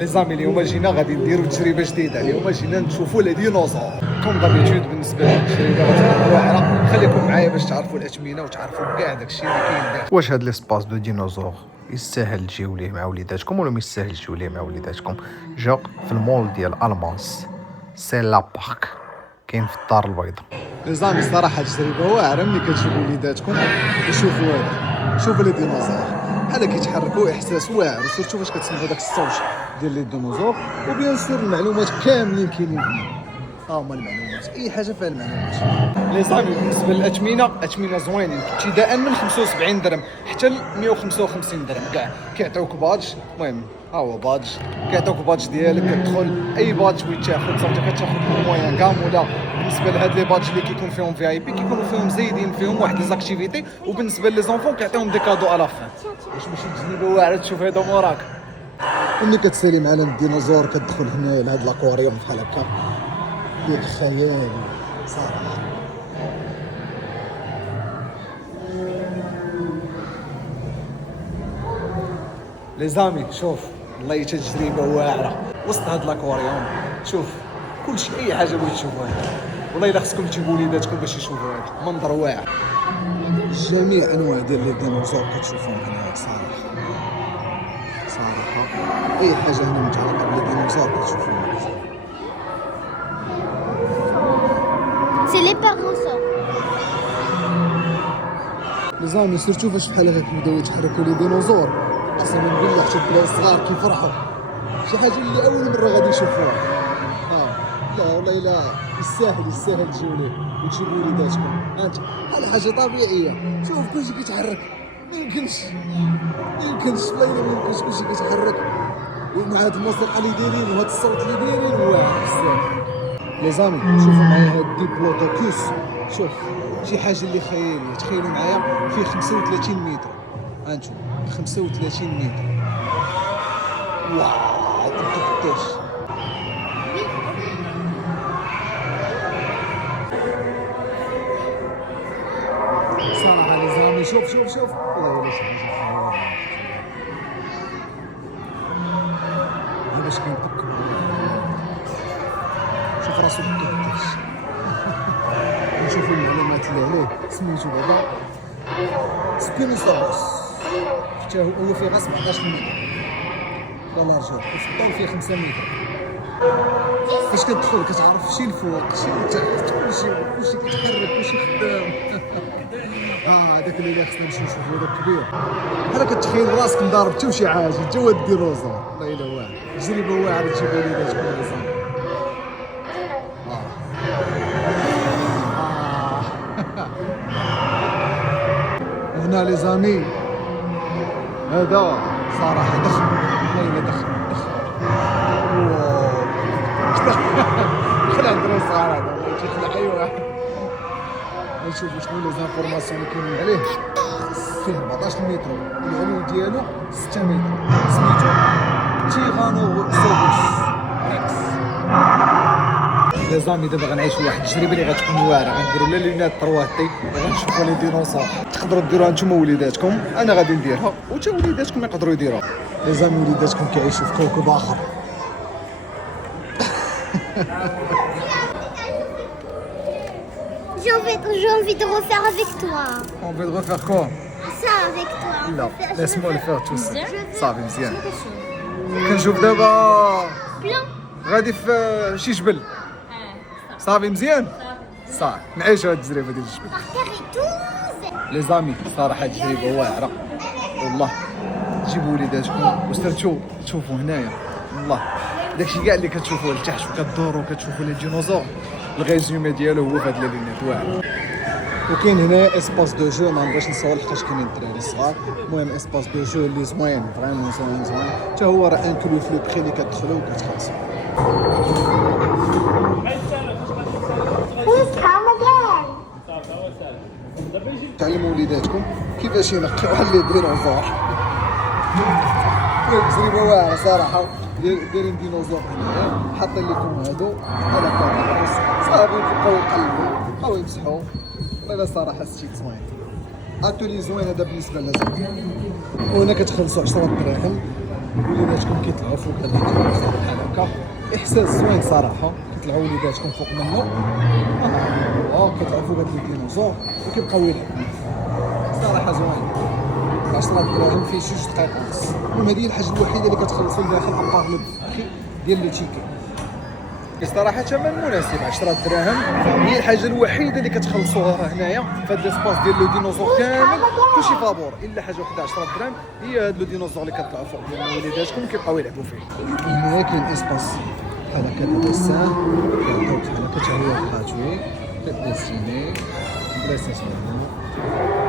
لي زامي اليوم جينا غادي نديرو تجربه جديده. اليوم جينا نشوفوا لي ديناصور كوم دابيتود. بالنسبه للتجربه غتكون واعره، خليكم معايا باش تعرفوا الاثمنه وتعرفوا كاع داكشي اللي كاين داخل. واش هاد ليسباس دو ديناصور يستاهل تجيو ليه مع وليداتكم ولا ما يستاهلش تجيو ليه مع وليداتكم؟ جا في المول ديال الماس سي لا بارك، كاين في الدار البيضاء. لي زامي صراحه تجربه واعره ملي كتجيبوا وليداتكم يشوفوا هذا، شوفوا لي ديناصور بحال كيتحركوا، احساس واعر، وسيرتو فاش كتسمعوا داك الصوت ديال لي ديناصور. وبيان سور المعلومات كاملين كاينين هنا، هما المعلومات، اي حاجه فيها المعلومات. لي زامي بالنسبه للاثمنه زوينين، ابتداء من 75 درهم حتى ل 155 درهم كاع. كيعطيوك بادج، المهم ها هو بادج، كيعطيوك بادج ديالك، كتدخل اي بادج ويتاخذ صافي كتاخذ الموين كام. ولا بالنسبه لهاد لي بادج اللي كيكون فيهم في اي بي كيكونوا فيهم زايدين فيهم واحد لي زاكتيفيتي، وبالنسبه لي زونفون كيعطيهم دي كادو على فان. واش ماشي تجربه واعره تشوف هذا موراك؟ ملي كتسالي مع الديناصور كتدخل هنا لهاد لاكواريوم بحال هكا ديك خيالي صراحه. لي زامي شوف والله تجربه واعره وسط هاد لاكواريوم. شوف كلشي اي حاجه بغيتي تشوفوها والله الا خصكم تجيبوا وليداتكم باش يشوفوا هذا منظر واعر. جميع انواع ديال لي ديناصور كتشوفهم هنا صراحه اي حاجه هنا متعلقه بالديناصور كتشوفوها. سي لي بارونسور لي زامي سيرتو فاش بحال هكا كيبداو يتحركوا لي ديناصور، قسما بالله حتى البنات الصغار كيفرحوا، شي حاجه اللي اول مره غادي يشوفوها. لا والله الا يستاهل تجيو ليه وتجيبوا وليداتكم. انت بحال حاجه طبيعيه، شوف كلشي كيتحرك، ما يمكنش والله الا ما يمكنش كلشي كيتحرك، ومع هاد الموسيقى اللي دايرين وهاد الصوت اللي دايرين واعر بزاف. لي زامي شوفوا معايا هاد ديبلودوكوس، شوف شي حاجه اللي خياليه. تخيلوا معايا فيه 35 متر، هانتوما 35 متر، واو قداش. صراحه لي زامي شوف والله الا شي حاجه خياليه. هذا باش كينطق شوف راسو قداش. نشوفوا المعلومات اللي عليه. سميتو دابا سبينوسورس، حتى هو فيه غير 17 متر لا لارجور، وفي الطول فيه 5 متر. فاش كتدخل كتعرف شي الفوق شي لتحت، كلشي كيتحرك كلشي خدام. هذاك اللي خصنا نمشيو نشوفو، هذاك كبير بحال كتخيل راسك مضارب حتى شي حاجه حتى هو الديناصور. والله الا واعر، تجربه واعره تجيبوا وليداتكم لي زامي. هنا لي زامي هذا صراحه ضخم، والله الا ضخم. خلع الدراري الصغار هذا والله تيخلع اي واحد. نشوفوا شنو لي زانفورماسيون اللي كاينين عليه. فيه 14 متر، العلو ديالو 6 متر، سميتو تيغانوسورس ريكس. لي زامي دابا غنعيشوا واحد التجربه اللي غتكون واعره. غنديروا لا لينات 3 غنشوفوا لي ديناصور. تقدروا ديروها نتوما وليداتكم، انا غادي نديرها وتا وليداتكم يقدروا يديروها. لي زامي وليداتكم كيعيشوا في كوكب اخر. J'ai envie de refaire avec toi. On veut refaire quoi? Ça avec toi. لا laisse-moi le faire tout seul. صافي مزيان. كنشوف دابا Plein. غادي في شي جبل. صافي مزيان. صافي نعيشوا هاد التجربه ديال الجبل. لي زامي صراحه تجربه واعره والله. جيبوا وليداتكم وسيرتو تشوفوا هنايا والله داكشي كاع اللي كتشوفوه لتحت وكدوروا كتشوفوا لي ديناصور. الغيزيومي ديالو هو فهاد لي لينيت واعر. وكاين هنا اسباس دو جو، ما نبغيش نصور لحقاش كاينين الدراري الصغار. المهم اسباس دو جو اللي زوين فريمون زوين حتى هو راه انكلو في لو بري اللي كتدخلوا وكتخلصوا. تعلموا وليداتكم كيفاش ينقيو على لي ديناصور. تجربه واعره صراحه. دايرين ديناصور هنايا، حاطين لكم هادو على كارطوس صافي يبقاو يقلبوا يبقاو يمسحوا. والله صراحه ستيت زوين. اتولي زوين هذا بالنسبه لنا. وهنا كتخلصوا 10 دراهم وليداتكم كيطلعوا فوق هذا الديناصور بحال هكا، احساس زوين صراحه. كيطلعوا وليداتكم فوق منه، كيطلعوا فوق هذا الديناصور وكيبقاو يلعبوا. صراحه زوين. 10 دراهم فيه 2 دقائق ونص. المهم هذه هي الحاجه الوحيده اللي كتخلصوا لداخل ابار لو بري ديال لو تيكي. صراحه ثمن مناسب. 10 دراهم هي الحاجه الوحيده اللي كتخلصوها هنايا في هذا الاسباس ديال لو ديناصور كامل. كلشي فابور الا حاجه وحده 10 دراهم هي هذا لو ديناصور اللي كطلعوا فوق ديال وليداتكم كيبقاو يلعبوا فيه. هنايا كاين اسباس بحال هكا ديسان كيعطيو بحال هكا حتى هو غراتوي كديسيني بلاصه صغيره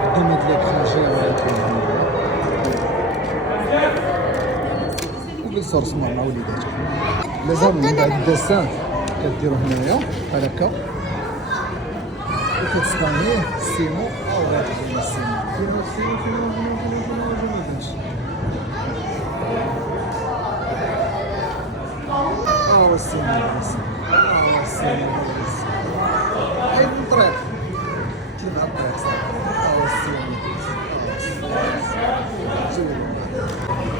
قدام هاد ليكران جاي وبالصور سمع مع وليداتكم. لازم من بعد الدسان كديرو هنايا بحال هكا وكتسكانيه السيمو او غادي السيمو هو السيمو هو السيمو هاي الطريق تبع الطريق صافي هو السيمو.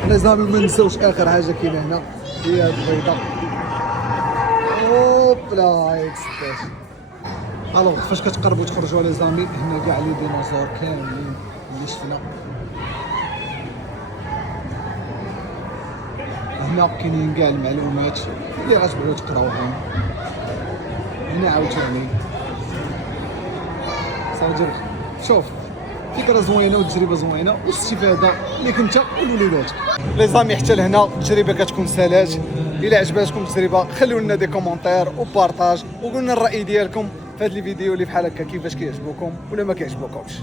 لي زامي ما نساوش اخر حاجه كاينه هنا هي هاد البيضه. اوبلا هاي تسدات. الوغ فاش كتقربوا تخرجوا لي زامي هنا كاع لي ديناصور كاملين اللي شفنا. هنا كاينين كاع المعلومات اللي غتبغيو تقراوهم. هنا عاوتاني صافي شوف فكره زوينه وتجربه زوينه واستفاده ليك انت والوليدات. لي زامي حتى لهنا التجربه كتكون سالات. الا عجباتكم التجربه خليو لنا دي كومونتير وبارطاج وقولوا لنا الراي ديالكم في هذا الفيديو اللي بحال هكا كيفاش كيعجبوكم ولا ما كيعجبوكمش.